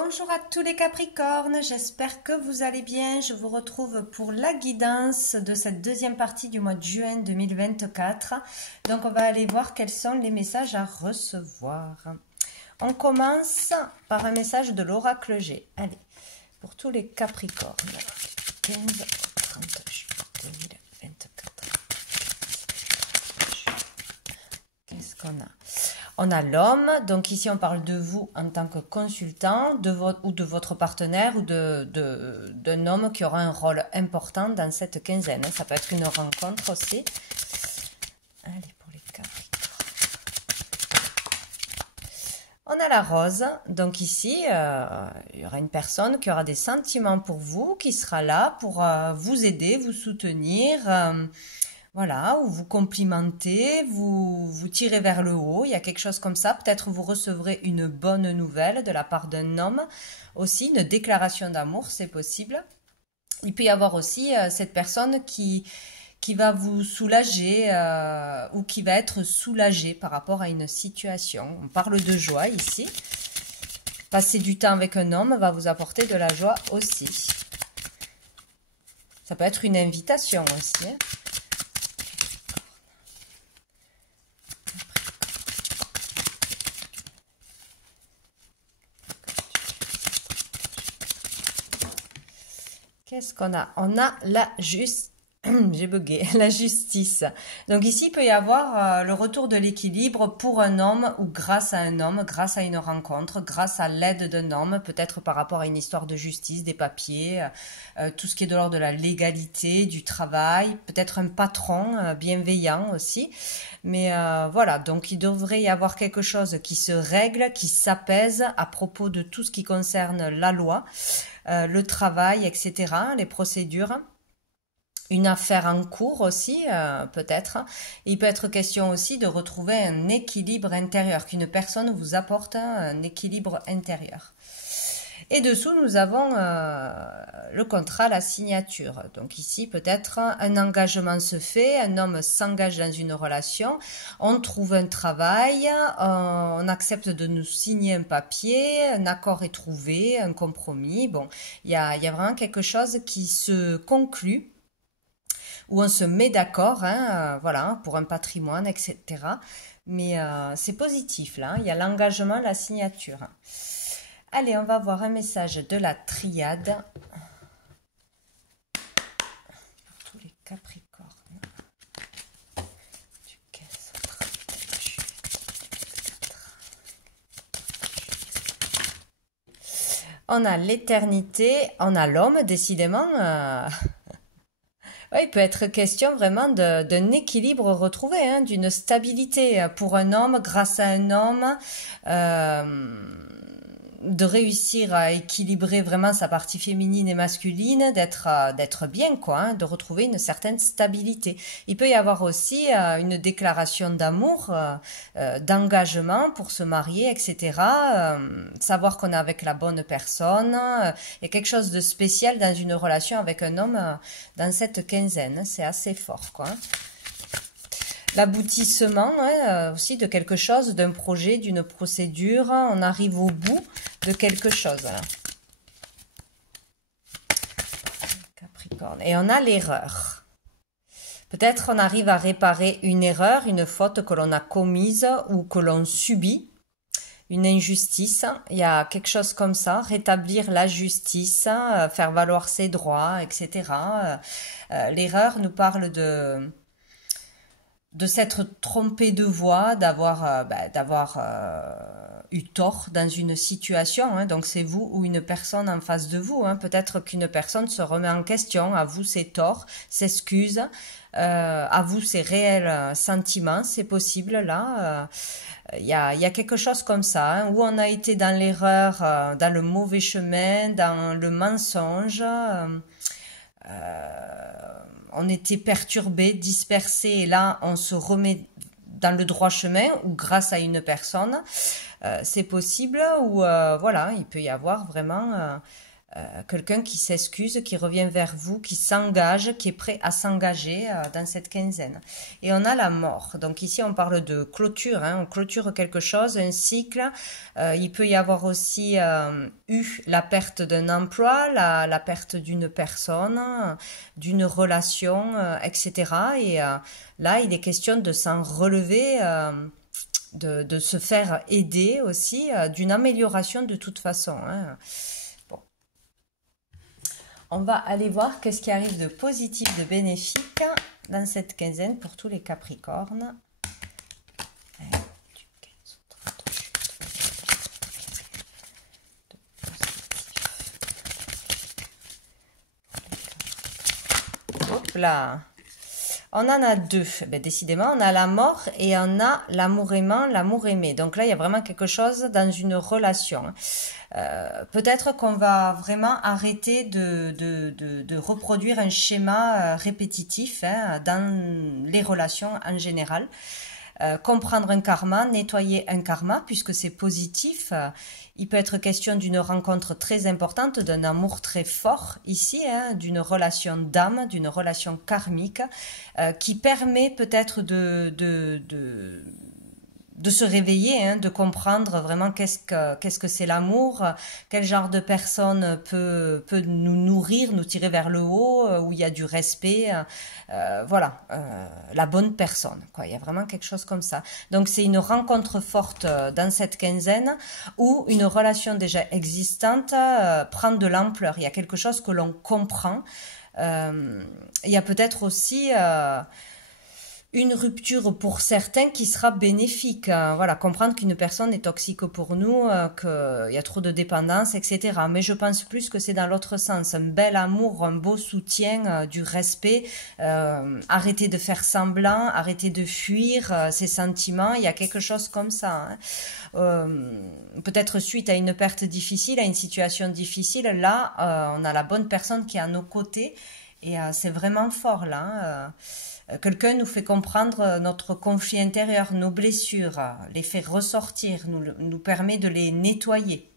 Bonjour à tous les Capricornes, j'espère que vous allez bien. Je vous retrouve pour la guidance de cette deuxième partie du mois de juin 2024. Donc on va aller voir quels sont les messages à recevoir. On commence par un message de l'oracle G. Allez, pour tous les Capricornes, 15 au 30 juin 2024. Qu'est-ce qu'on a? On a l'homme, donc ici on parle de vous en tant que consultant, ou de votre partenaire, ou d'un homme qui aura un rôle important dans cette quinzaine. Ça peut être une rencontre aussi. Allez, pour les Capricornes. On a la rose, donc ici, il y aura une personne qui aura des sentiments pour vous, qui sera là pour vous aider, vous soutenir, voilà, ou vous complimentez, vous tirez vers le haut, il y a quelque chose comme ça. Peut-être vous recevrez une bonne nouvelle de la part d'un homme, aussi une déclaration d'amour, c'est possible. Il peut y avoir aussi cette personne qui va vous soulager ou qui va être soulagée par rapport à une situation. On parle de joie ici. Passer du temps avec un homme va vous apporter de la joie aussi. Ça peut être une invitation aussi, hein. Qu'est-ce qu'on a? On a la justice. J'ai bugué, la justice. Donc ici, il peut y avoir le retour de l'équilibre pour un homme ou grâce à un homme, grâce à une rencontre, grâce à l'aide d'un homme, peut-être par rapport à une histoire de justice, des papiers, tout ce qui est de l'ordre de la légalité, du travail, peut-être un patron bienveillant aussi. Mais voilà, donc il devrait y avoir quelque chose qui se règle, qui s'apaise à propos de tout ce qui concerne la loi, le travail, etc., les procédures. Une affaire en cours aussi, peut-être. Il peut être question aussi de retrouver un équilibre intérieur, qu'une personne vous apporte un équilibre intérieur. Et dessous, nous avons le contrat, la signature. Donc ici, peut-être un engagement se fait, un homme s'engage dans une relation, on trouve un travail, on accepte de nous signer un papier, un accord est trouvé, un compromis. Bon, il y a vraiment quelque chose qui se conclut, où on se met d'accord, hein, voilà, pour un patrimoine, etc. Mais c'est positif, là, hein. Il y a l'engagement, la signature. Allez, on va voir un message de la triade. Pour tous les Capricornes. Du 15 au 30 juillet 2024. On a l'éternité, on a l'homme, décidément. Ouais, il peut être question vraiment d'un équilibre retrouvé, hein, d'une stabilité pour un homme, grâce à un homme, de réussir à équilibrer vraiment sa partie féminine et masculine, d'être bien, quoi, hein, de retrouver une certaine stabilité. Il peut y avoir aussi une déclaration d'amour, d'engagement pour se marier, etc. Savoir qu'on est avec la bonne personne. Il y a quelque chose de spécial dans une relation avec un homme dans cette quinzaine. C'est assez fort, quoi, hein. L'aboutissement, hein, aussi de quelque chose, d'un projet, d'une procédure. On arrive au bout de quelque chose. Là. Capricorne. Et on a l'erreur. Peut-être on arrive à réparer une erreur, une faute que l'on a commise ou que l'on subit. Une injustice, il y a quelque chose comme ça, rétablir la justice, faire valoir ses droits, etc. L'erreur nous parle de s'être trompé de voie, d'avoir eu tort dans une situation, hein. Donc c'est vous ou une personne en face de vous, hein. Peut-être qu'une personne se remet en question, avoue ses torts, s'excuse, avoue ses réels sentiments, c'est possible là. Il y a quelque chose comme ça, hein, où on a été dans l'erreur, dans le mauvais chemin, dans le mensonge. On était perturbé, dispersé, et là on se remet dans le droit chemin ou grâce à une personne, c'est possible, ou voilà, il peut y avoir vraiment quelqu'un qui s'excuse, qui revient vers vous, qui s'engage, qui est prêt à s'engager dans cette quinzaine. Et on a la mort. Donc ici, on parle de clôture. Hein, on clôture quelque chose, un cycle. Il peut y avoir aussi eu la perte d'un emploi, la perte d'une personne, d'une relation, etc. Et là, il est question de s'en relever. De se faire aider aussi, d'une amélioration de toute façon. Hein. Bon. On va aller voir qu'est-ce qui arrive de positif, de bénéfique dans cette quinzaine pour tous les Capricornes. Hop là. On en a deux. Ben, décidément, on a la mort et on a l'amour aimant, l'amour aimé. Donc là, il y a vraiment quelque chose dans une relation. Peut-être qu'on va vraiment arrêter de reproduire un schéma répétitif hein, dans les relations en général. Comprendre un karma, nettoyer un karma, puisque c'est positif. Il peut être question d'une rencontre très importante, d'un amour très fort ici, hein, d'une relation d'âme, d'une relation karmique, qui permet peut-être de se réveiller, hein, de comprendre vraiment qu'est-ce que c'est l'amour, quel genre de personne peut nous nourrir, nous tirer vers le haut, où il y a du respect, voilà, la bonne personne, quoi. Il y a vraiment quelque chose comme ça. Donc c'est une rencontre forte dans cette quinzaine où une relation déjà existante prend de l'ampleur. Il y a quelque chose que l'on comprend. Il y a peut-être aussi une rupture pour certains qui sera bénéfique. Voilà, comprendre qu'une personne est toxique pour nous, qu'il y a trop de dépendance, etc. Mais je pense plus que c'est dans l'autre sens. Un bel amour, un beau soutien, du respect, arrêter de faire semblant, arrêter de fuir ses sentiments. Il y a quelque chose comme ça. Hein. Peut-être suite à une perte difficile, à une situation difficile, là, on a la bonne personne qui est à nos côtés. Et c'est vraiment fort, là. Quelqu'un nous fait comprendre notre conflit intérieur, nos blessures, les fait ressortir, nous permet de les nettoyer.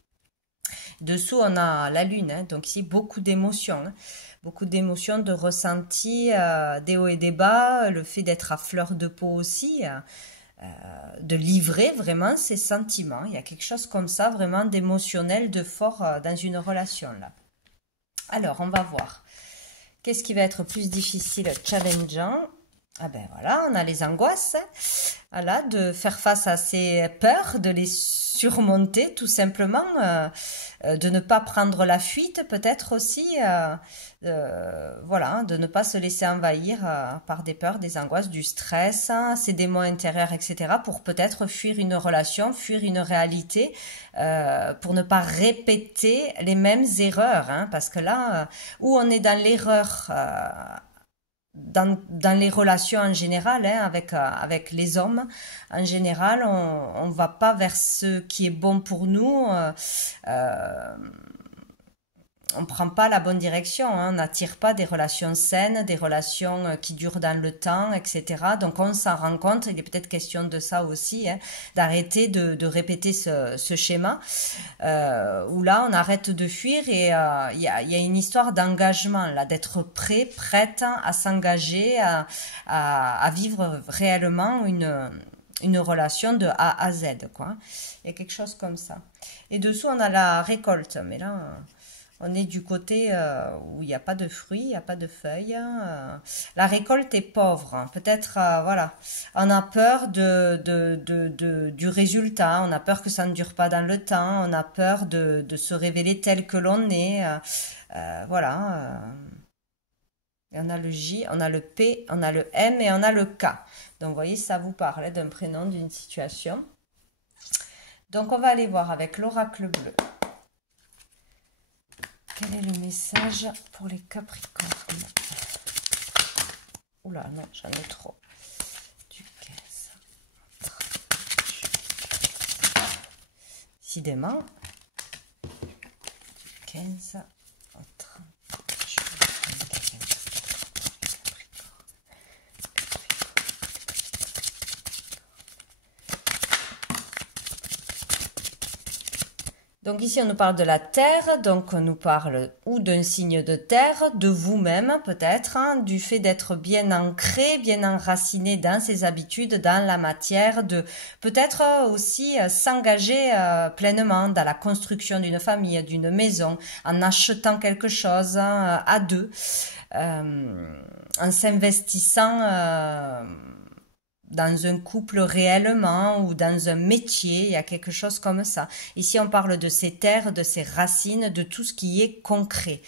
Dessous, on a la lune, hein, donc ici, beaucoup d'émotions. Hein, beaucoup d'émotions, de ressentis, des hauts et des bas, le fait d'être à fleur de peau aussi, de livrer vraiment ses sentiments. Il y a quelque chose comme ça, vraiment d'émotionnel, de fort dans une relation, là. Alors, on va voir. Qu'est-ce qui va être plus difficile, challengeant? Ah ben voilà, on a les angoisses, voilà, de faire face à ces peurs, de les surmonter tout simplement, de ne pas prendre la fuite peut-être aussi, voilà, de ne pas se laisser envahir par des peurs, des angoisses, du stress, hein, ces démons intérieurs, etc. pour peut-être fuir une relation, fuir une réalité, pour ne pas répéter les mêmes erreurs, hein, parce que là, où on est dans l'erreur, dans les relations en général, hein, avec les hommes, en général, on va pas vers ce qui est bon pour nous. On prend pas la bonne direction, hein, on n'attire pas des relations saines, des relations qui durent dans le temps, etc. Donc on s'en rend compte, il est peut-être question de ça aussi, hein, d'arrêter de répéter ce schéma, où là on arrête de fuir et il y a une histoire d'engagement, là, d'être prêt, prête à s'engager, à vivre réellement une relation de A à Z, quoi. Il y a quelque chose comme ça. Et dessous on a la récolte, mais là... On est du côté où il n'y a pas de fruits, il n'y a pas de feuilles. La récolte est pauvre. Hein. Peut-être, voilà, on a peur du résultat. On a peur que ça ne dure pas dans le temps. On a peur de se révéler tel que l'on est. Voilà. Et on a le J, on a le P, on a le M et on a le K. Donc, vous voyez, ça vous parle d'un prénom, d'une situation. Donc, on va aller voir avec l'oracle bleu. Quel est le message pour les Capricornes? Oula, non, j'en ai trop. Du 15. Décidément. 15. 30. Donc ici, on nous parle de la terre, donc on nous parle ou d'un signe de terre, de vous-même peut-être, hein, du fait d'être bien ancré, bien enraciné dans ses habitudes, dans la matière, de peut-être aussi s'engager pleinement dans la construction d'une famille, d'une maison, en achetant quelque chose hein, à deux, en s'investissant dans un couple réellement ou dans un métier, il y a quelque chose comme ça. Ici, on parle de ces terres, de ces racines, de tout ce qui est concret.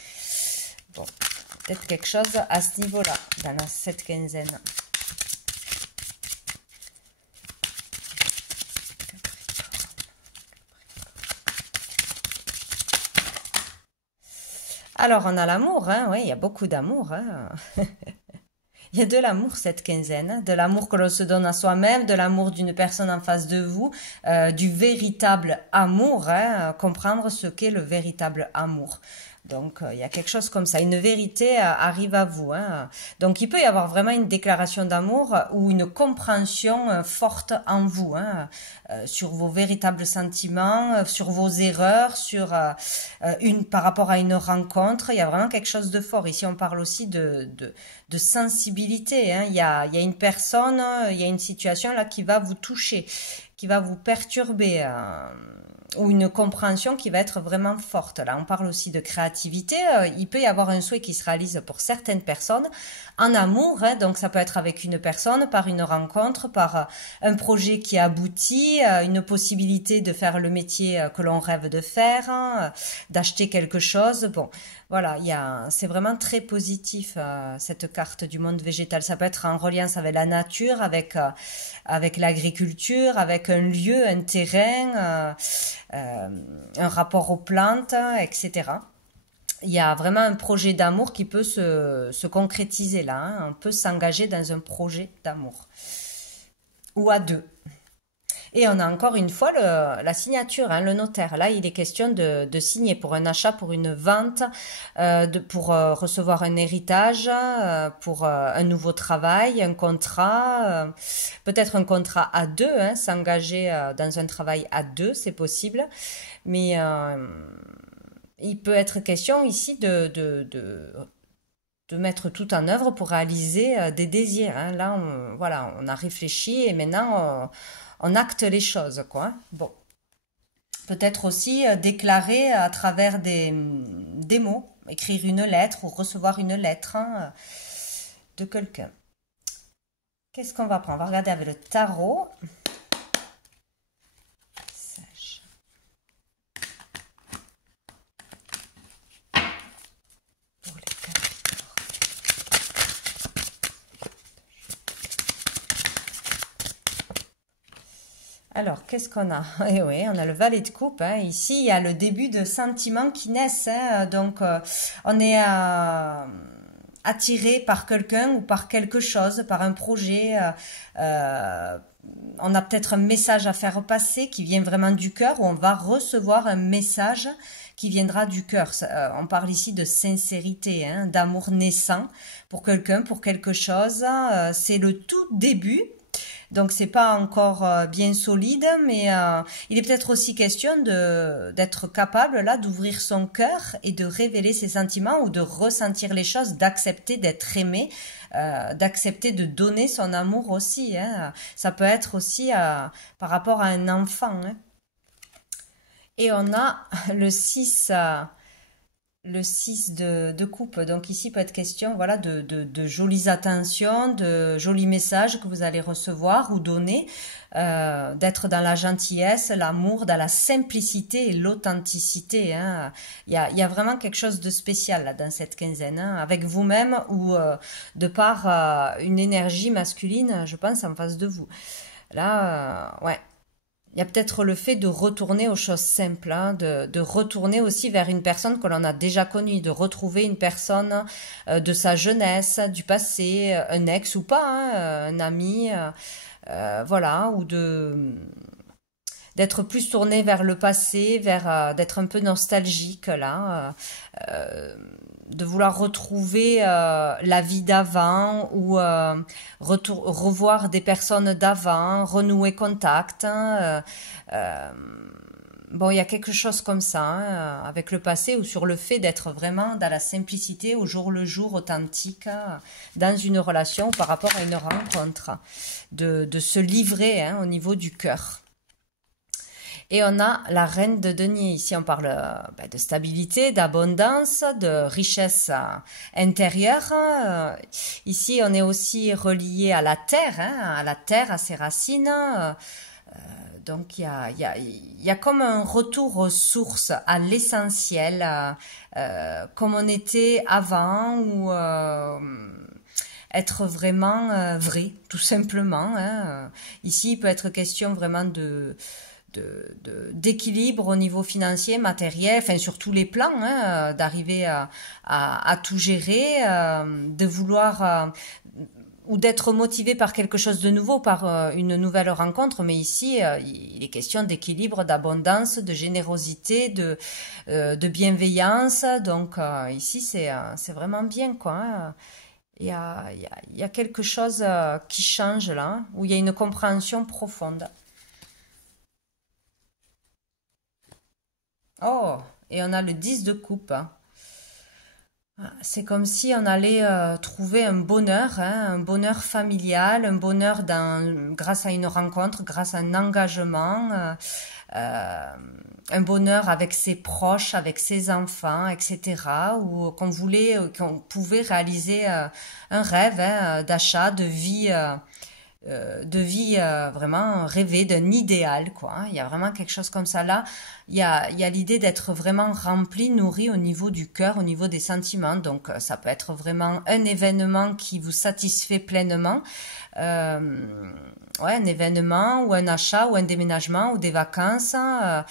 Bon, peut-être quelque chose à ce niveau-là, dans cette quinzaine. Alors, on a l'amour, hein, oui, il y a beaucoup d'amour, hein. Il y a de l'amour cette quinzaine, de l'amour que l'on se donne à soi-même, de l'amour d'une personne en face de vous, du véritable amour, hein, comprendre ce qu'est le véritable amour. Donc, il y a quelque chose comme ça. Une vérité arrive à vous. Hein. Donc, il peut y avoir vraiment une déclaration d'amour ou une compréhension forte en vous, hein, sur vos véritables sentiments, sur vos erreurs, sur par rapport à une rencontre. Il y a vraiment quelque chose de fort. Ici, on parle aussi de sensibilité. Hein. Il y a une personne, il y a une situation là qui va vous toucher, qui va vous perturber. Ou une compréhension qui va être vraiment forte. Là, on parle aussi de créativité. Il peut y avoir un souhait qui se réalise pour certaines personnes en amour. Hein, donc, ça peut être avec une personne, par une rencontre, par un projet qui aboutit, une possibilité de faire le métier que l'on rêve de faire, hein, d'acheter quelque chose. Bon, voilà, c'est vraiment très positif cette carte du monde végétal. Ça peut être en reliance avec la nature, avec l'agriculture, avec un lieu, un terrain, un rapport aux plantes, etc. Il y a vraiment un projet d'amour qui peut se concrétiser là. Hein. On peut s'engager dans un projet d'amour ou à deux. Et on a encore une fois la signature, hein, le notaire. Là, il est question de signer pour un achat, pour une vente, pour recevoir un héritage, pour un nouveau travail, un contrat, peut-être un contrat à deux, hein, s'engager dans un travail à deux, c'est possible. Mais il peut être question ici de mettre tout en œuvre pour réaliser des désirs. Hein. Là, voilà, on a réfléchi et maintenant on acte les choses, quoi. Bon, peut-être aussi déclarer à travers des mots, écrire une lettre ou recevoir une lettre hein, de quelqu'un. Qu'est-ce qu'on va prendre? On va regarder avec le tarot. Alors, qu'est-ce qu'on a? Eh oui, on a le valet de coupe. Hein. Ici, il y a le début de sentiments qui naissent. Hein. Donc, on est attiré par quelqu'un ou par quelque chose, par un projet. On a peut-être un message à faire passer qui vient vraiment du cœur ou on va recevoir un message qui viendra du cœur. On parle ici de sincérité, hein, d'amour naissant pour quelqu'un, pour quelque chose. C'est le tout début. Donc c'est pas encore bien solide, mais il est peut-être aussi question d'être capable là d'ouvrir son cœur et de révéler ses sentiments ou de ressentir les choses, d'accepter d'être aimé, d'accepter de donner son amour aussi. Hein. Ça peut être aussi par rapport à un enfant. Hein. Et on a le 6 de coupe. Donc ici peut être question voilà, de jolies attentions, de jolis messages que vous allez recevoir ou donner, d'être dans la gentillesse, l'amour, dans la simplicité et l'authenticité. Hein. Il y a vraiment quelque chose de spécial là, dans cette quinzaine, hein, avec vous-même ou de par une énergie masculine, je pense, en face de vous. Là, ouais. Il y a peut-être le fait de retourner aux choses simples, hein, de retourner aussi vers une personne que l'on a déjà connue, de retrouver une personne de sa jeunesse, du passé, un ex ou pas, hein, un ami, voilà, ou d'être plus tourné vers le passé, d'être un peu nostalgique là, de vouloir retrouver la vie d'avant ou revoir des personnes d'avant, renouer contact. Hein, bon, il y a quelque chose comme ça, hein, avec le passé ou sur le fait d'être vraiment dans la simplicité, au jour le jour, authentique, dans une relation par rapport à une rencontre, de se livrer, hein, au niveau du cœur. Et on a la reine de denier. Ici, on parle de stabilité, d'abondance, de richesse intérieure. Ici, on est aussi relié à la terre, hein, à la terre, à ses racines. Donc, il y a comme un retour aux sources, à l'essentiel, comme on était avant, ou être vraiment vrai, tout simplement, hein. Ici, il peut être question vraiment d'équilibre au niveau financier, matériel, enfin sur tous les plans, hein, d'arriver à tout gérer, de vouloir ou d'être motivé par quelque chose de nouveau, par une nouvelle rencontre. Mais ici, il est question d'équilibre, d'abondance, de générosité, de bienveillance. Donc ici, c'est vraiment bien, quoi, hein. Il y a quelque chose qui change là, hein, où il y a une compréhension profonde. Oh, et on a le 10 de coupe, hein. C'est comme si on allait trouver un bonheur, hein, un bonheur familial, un bonheur grâce à une rencontre, grâce à un engagement, euh, un bonheur avec ses proches, avec ses enfants, etc. Ou qu'on voulait, qu'on pouvait réaliser un rêve, hein, d'achat, de vie vraiment rêver d'un idéal, quoi, hein. Il y a vraiment quelque chose comme ça là. Il y a l'idée d'être vraiment rempli, nourri au niveau du cœur, au niveau des sentiments. Donc ça peut être vraiment un événement qui vous satisfait pleinement. Euh, ouais, un événement ou un achat ou un déménagement ou des vacances, hein,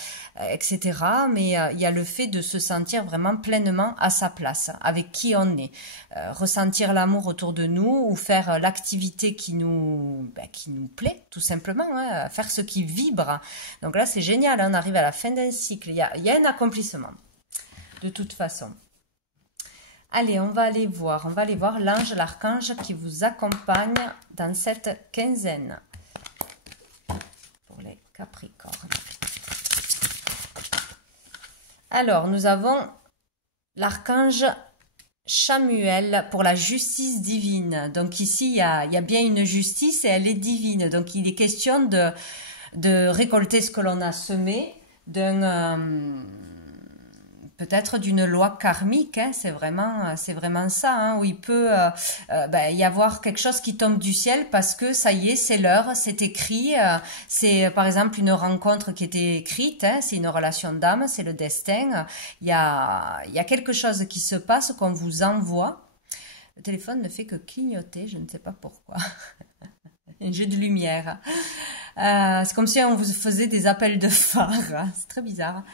etc. Mais il y a le fait de se sentir vraiment pleinement à sa place, avec qui on est. Ressentir l'amour autour de nous ou faire l'activité qui nous plaît, tout simplement, hein, faire ce qui vibre. Donc là, c'est génial, hein, on arrive à la fin d'un cycle. Il y a un accomplissement, de toute façon. Allez, on va aller voir l'ange, l'archange qui vous accompagne dans cette quinzaine pour les Capricornes. Alors, nous avons l'archange Chamuel pour la justice divine. Donc ici, il y a bien une justice et elle est divine. Donc il est question de récolter ce que l'on a semé, peut-être d'une loi karmique, hein. C'est vraiment ça, hein, où il peut y avoir quelque chose qui tombe du ciel parce que ça y est, c'est l'heure, c'est écrit. C'est par exemple une rencontre qui était écrite, hein, c'est une relation d'âme, c'est le destin. Il y a quelque chose qui se passe qu'on vous envoie. Le téléphone ne fait que clignoter, je ne sais pas pourquoi. Un jeu de lumière. C'est comme si on vous faisait des appels de phare. C'est très bizarre.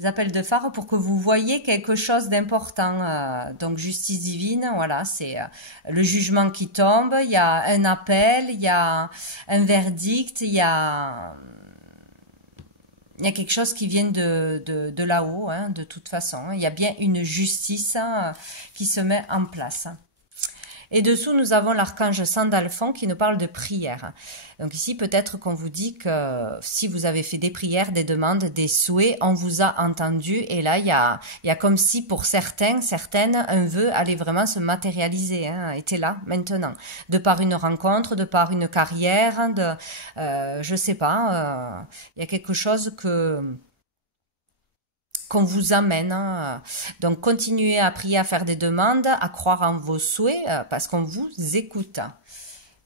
Des appels de phare pour que vous voyez quelque chose d'important. Donc justice divine, voilà, c'est le jugement qui tombe. Il y a un appel, il y a un verdict, il y a quelque chose qui vient de là-haut, hein, de toute façon. Il y a bien une justice qui se met en place. Et dessous, nous avons l'archange Sandalphon qui nous parle de prière. Donc ici, peut-être qu'on vous dit que si vous avez fait des prières, des demandes, des souhaits, on vous a entendu. Et là, il y a comme si pour certaines, un vœu allait vraiment se matérialiser, hein, était là, maintenant. De par une rencontre, de par une carrière, je sais pas, il y a quelque chose qu'on vous amène, hein. Donc continuez à prier, à faire des demandes, à croire en vos souhaits, parce qu'on vous écoute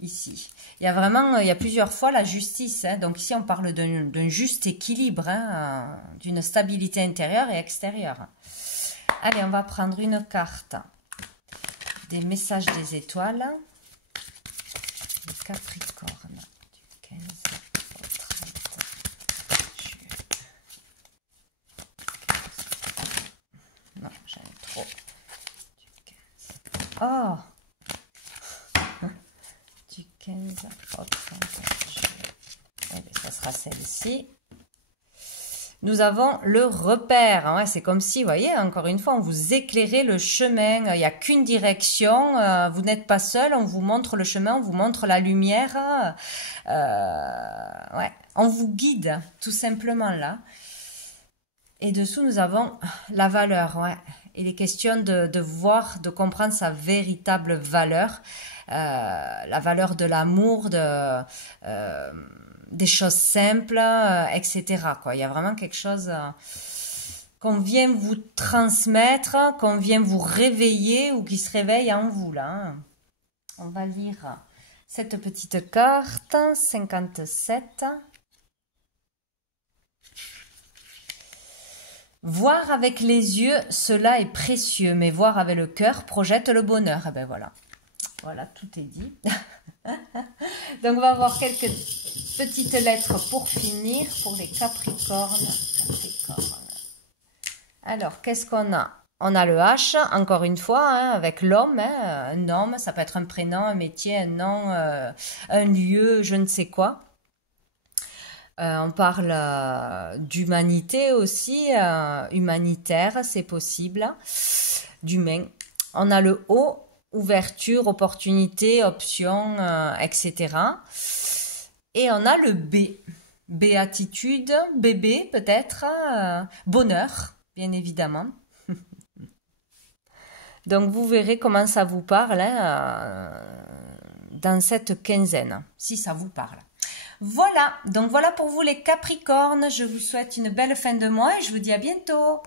ici. Il y a plusieurs fois la justice, hein. Donc ici on parle d'un juste équilibre, hein, d'une stabilité intérieure et extérieure. Allez, on va prendre une carte des messages des étoiles. Le Capricorne du 15 au 30 juillet. Non, j'en ai trop. Du 15. Oh! Du 15 au 30 juillet. Eh bien, ça sera celle-ci. Nous avons le repère, hein. C'est comme si, vous voyez, encore une fois, on vous éclairait le chemin. Il n'y a qu'une direction. Vous n'êtes pas seul. On vous montre le chemin, on vous montre la lumière. Ouais, on vous guide, tout simplement là. Et dessous, nous avons la valeur. Ouais. Il est question de voir, de comprendre sa véritable valeur. La valeur de l'amour, des choses simples, etc. Quoi. Il y a vraiment quelque chose qu'on vient vous transmettre, qu'on vient vous réveiller ou qui se réveille en vous. Là. On va lire cette petite carte, 57. Voir avec les yeux, cela est précieux, mais voir avec le cœur projette le bonheur. Et ben voilà. Voilà, tout est dit. Donc, on va avoir quelques petites lettres pour finir, pour les Capricornes. Alors, qu'est-ce qu'on a? On a le H, encore une fois, hein, avec l'homme. Hein, un homme, ça peut être un prénom, un métier, un nom, un lieu, je ne sais quoi. On parle d'humanité aussi, humanitaire, c'est possible, d'humain. On a le O, ouverture, opportunité, option, etc. Et on a le B, béatitude, bébé peut-être, bonheur, bien évidemment. Donc vous verrez comment ça vous parle hein, dans cette quinzaine, si ça vous parle. Voilà, donc voilà pour vous les Capricornes, je vous souhaite une belle fin de mois et je vous dis à bientôt.